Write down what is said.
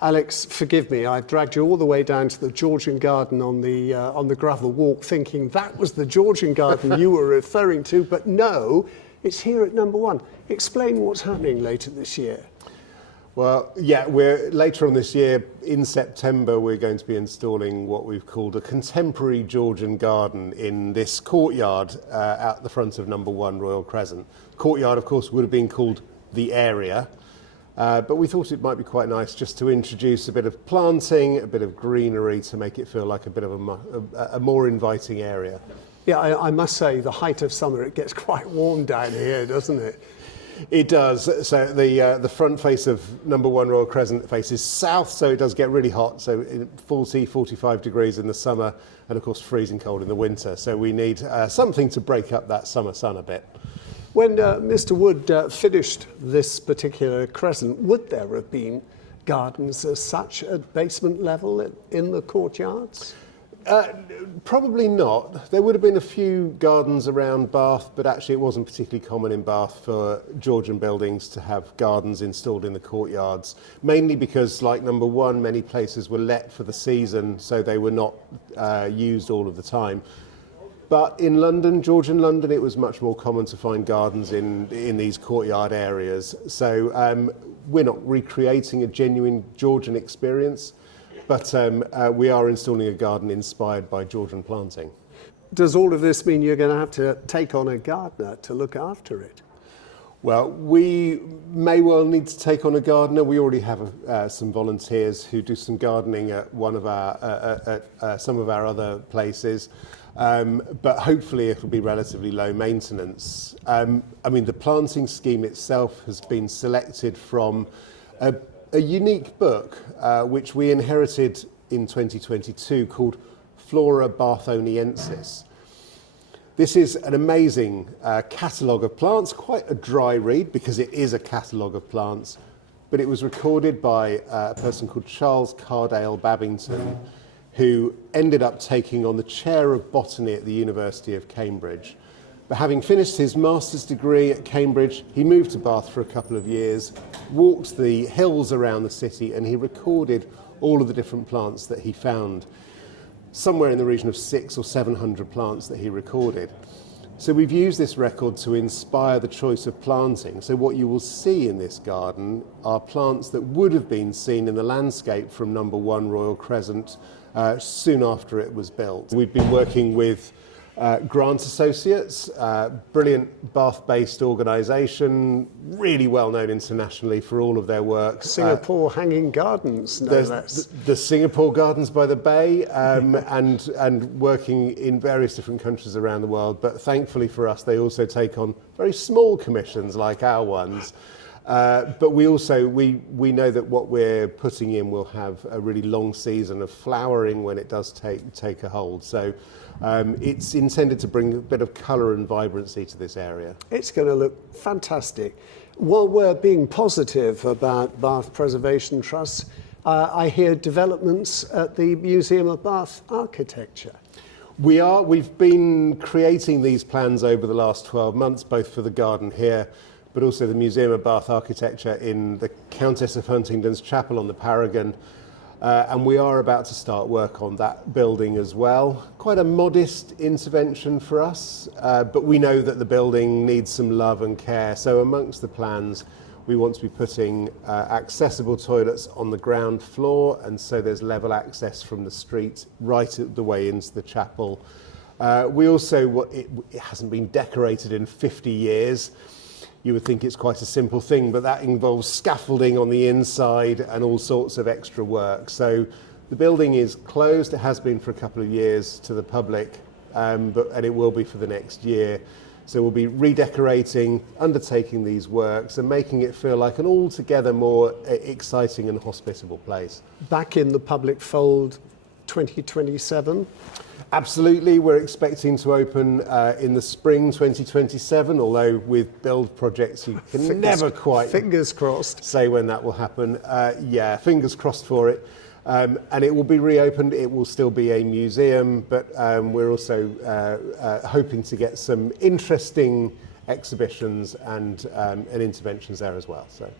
Alex, forgive me, I dragged you all the way down to the Georgian Garden on the gravel walk, thinking that was the Georgian Garden you were referring to, but no, it's here at number 1. Explain what's happening later this year. Well, yeah, we're later on this year, in September, we're going to be installing what we've called a contemporary Georgian garden in this courtyard at the front of number 1 Royal Crescent. Courtyard, of course, would have been called the area. But we thought it might be quite nice just to introduce a bit of planting, a bit of greenery to make it feel like a bit of a more inviting area. Yeah, I must say, the height of summer, it gets quite warm down here, doesn't it? It does. So the front face of number 1 Royal Crescent faces south, so it does get really hot. So 40, 45 degrees in the summer, and of course freezing cold in the winter. So we need something to break up that summer sun a bit. When Mr. Wood finished this particular crescent, would there have been gardens as such at basement level in the courtyards? Probably not. There would have been a few gardens around Bath, but actually it wasn't particularly common in Bath for Georgian buildings to have gardens installed in the courtyards, mainly because, like number 1, many places were let for the season, so they were not used all of the time. But in London, Georgian London, it was much more common to find gardens in these courtyard areas. So we're not recreating a genuine Georgian experience, but we are installing a garden inspired by Georgian planting. Does all of this mean you're going to have to take on a gardener to look after it? Well, we may well need to take on a gardener. We already have some volunteers who do some gardening at one of some of our other places. But hopefully it'll be relatively low maintenance. I mean, the planting scheme itself has been selected from a unique book which we inherited in 2022 called Flora Bathoniensis. This is an amazing catalogue of plants, quite a dry read because it is a catalogue of plants, but it was recorded by a person called Charles Cardale Babington, who ended up taking on the chair of botany at the University of Cambridge. But having finished his master's degree at Cambridge, he moved to Bath for a couple of years, walked the hills around the city, and he recorded all of the different plants that he found. Somewhere in the region of 600 or 700 plants that he recorded. So we've used this record to inspire the choice of planting. So what you will see in this garden are plants that would have been seen in the landscape from number 1 Royal Crescent soon after it was built. We've been working with Grant Associates, brilliant Bath-based organisation, really well known internationally for all of their work. Singapore Hanging Gardens, no less. The Singapore Gardens by the Bay, and working in various different countries around the world. But thankfully for us, they also take on very small commissions like our ones. But we also, we know that what we're putting in will have a really long season of flowering when it does take a hold. So it's intended to bring a bit of colour and vibrancy to this area. It's going to look fantastic. While we're being positive about Bath Preservation Trust, I hear developments at the Museum of Bath Architecture. We've been creating these plans over the last 12 months, both for the garden here, but also the Museum of Bath Architecture in the Countess of Huntingdon's Chapel on the Paragon. And we are about to start work on that building as well. Quite a modest intervention for us, but we know that the building needs some love and care. So amongst the plans, we want to be putting accessible toilets on the ground floor, and so there's level access from the street right the way into the chapel. We also, it hasn't been decorated in 50 years. You would think it's quite a simple thing, but that involves scaffolding on the inside and all sorts of extra work. So the building is closed. It has been for a couple of years to the public, and it will be for the next year. So we'll be redecorating, undertaking these works and making it feel like an altogether more exciting and hospitable place. Back in the public fold 2027? Absolutely, we're expecting to open in the spring 2027, although with build projects you can never quite fingers crossed say when that will happen. Yeah, fingers crossed for it. And it will be reopened. It will still be a museum, but we're also hoping to get some interesting exhibitions and interventions there as well. So.